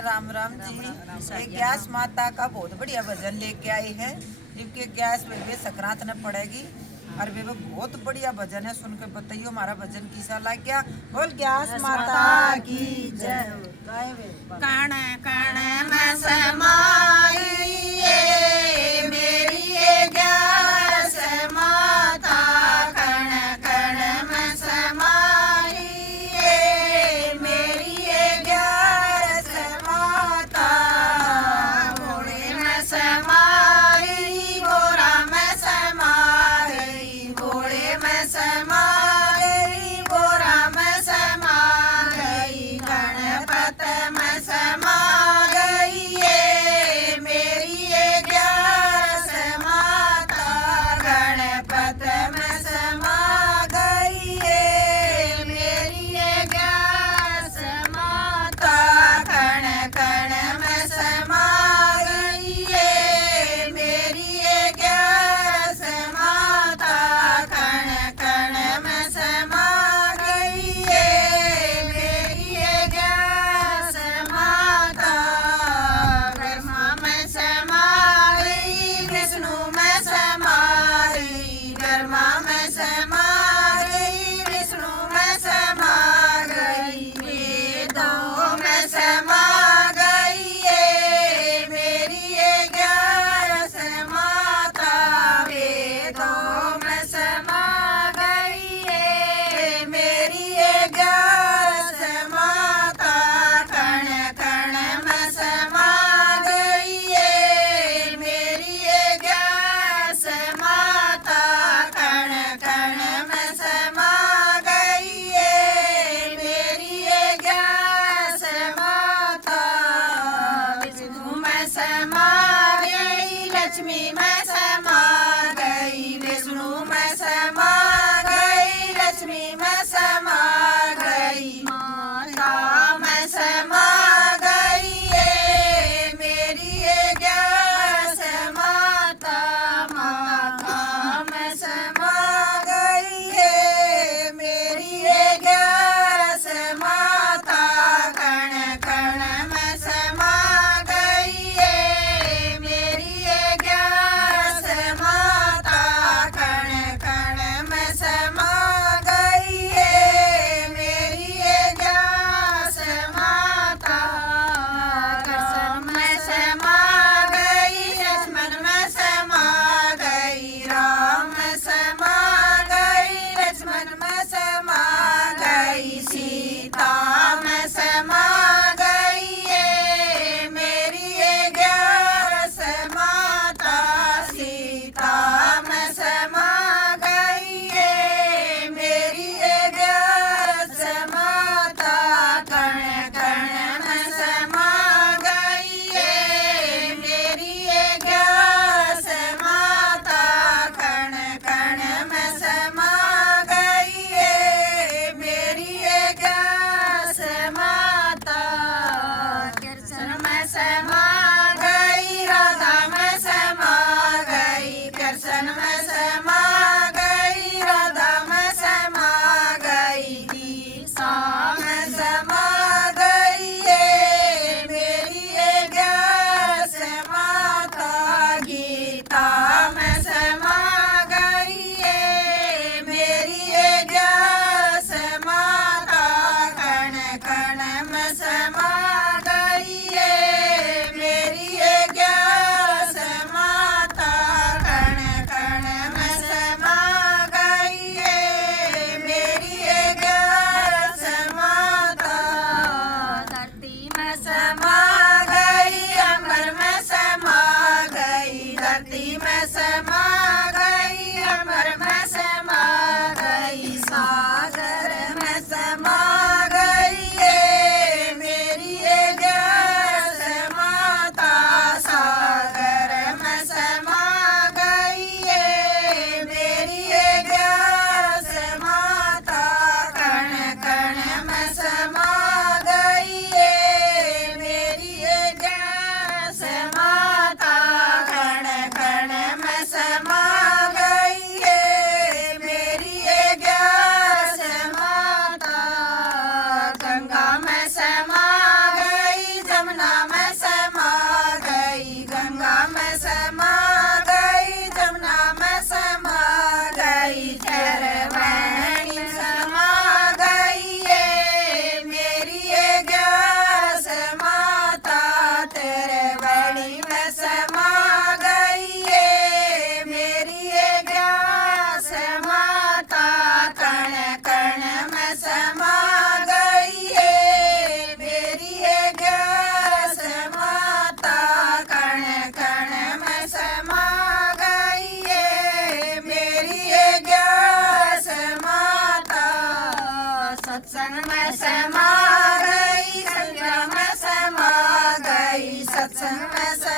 राम राम जी। ये गैस माता का बहुत बढ़िया भजन लेके आई है, जिनके गैस वे संक्रांत न पड़ेगी और वे बहुत बढ़िया भजन है। सुन के बताइए हमारा भजन किसा लग गया। बोल गैस माता की जय। कण कण में समाई मेरी ये गैस माता, कण कण में समाई मेरी ये गैस माता। घोड़े में समाई घोड़ा में समाई, घोड़े में समाई घोड़ा में समाई, गणपत में समा गई ये मेरी ये ग्यारस माता। गणपत में समा गई ये मेरी ये ग्यारस माता। कण कण में समा गई ये मेरी ये ग्यारस माता। कण कण में समा गई ये मेरी ये ग्यारस माता। ब्रह्मा में समा गई विष्णु में समा गई, ब्रह्मा में समा गई विष्णु में समा गई, वेदों में समा गई ये मेरी ये ग्यारस माता। वेदों में समा गई ये मेरी ये ग्यारस माता। कण कण में समा गई ये मेरी ये ग्यारस माता। कण कण में समा गई ये मेरी ये ग्यारस माता। विष्णु में समा गई लक्ष्मी में समा गई, विष्णु में समा गई लक्ष्मी में समा गई, माता में समा गई ये मेरी ये ग्यारस माता। माता में समा गई ये मेरी ये ग्यारस माता। कण कण में समा गई ये मेरी ये ग्यारस माता। कण कण में समा गई ये मेरी ये ग्यारस माता। कृष्ण में समा गई लक्ष्मण में समा गई, राम में समा गई लक्ष्मण में समा गई, सीता में समा गई ये मेरी ये ग्यारस माता। सीता में समा गई ये मेरी ये ग्यारस माता। कण कण में समा गई ये मेरी ये ग्यारस माता। कण कण में समा गई ये मेरी ये ग्यारस माता। कृष्ण में समा गई राधा में समा गई, कृष्ण में समा गई राधा में समा गई, गीता में समा गई ये मेरी ये ग्यारस माता। गीता में समा गई ये मेरी ये ग्यारस माता। कण कण में समा गई ये मेरी ये ग्यारस माता। कण कण में समा गई ये मेरी ये ग्यारस माता। धरती में समा गई अमर में समा गई, धरती में समा गई अमर में समा गई, सागर में समा गई ये मेरी ये ग्यारस माता। सागर में समा गई ये मेरी ये ग्यारस माता। कण कण में समा गई ये सत्संग में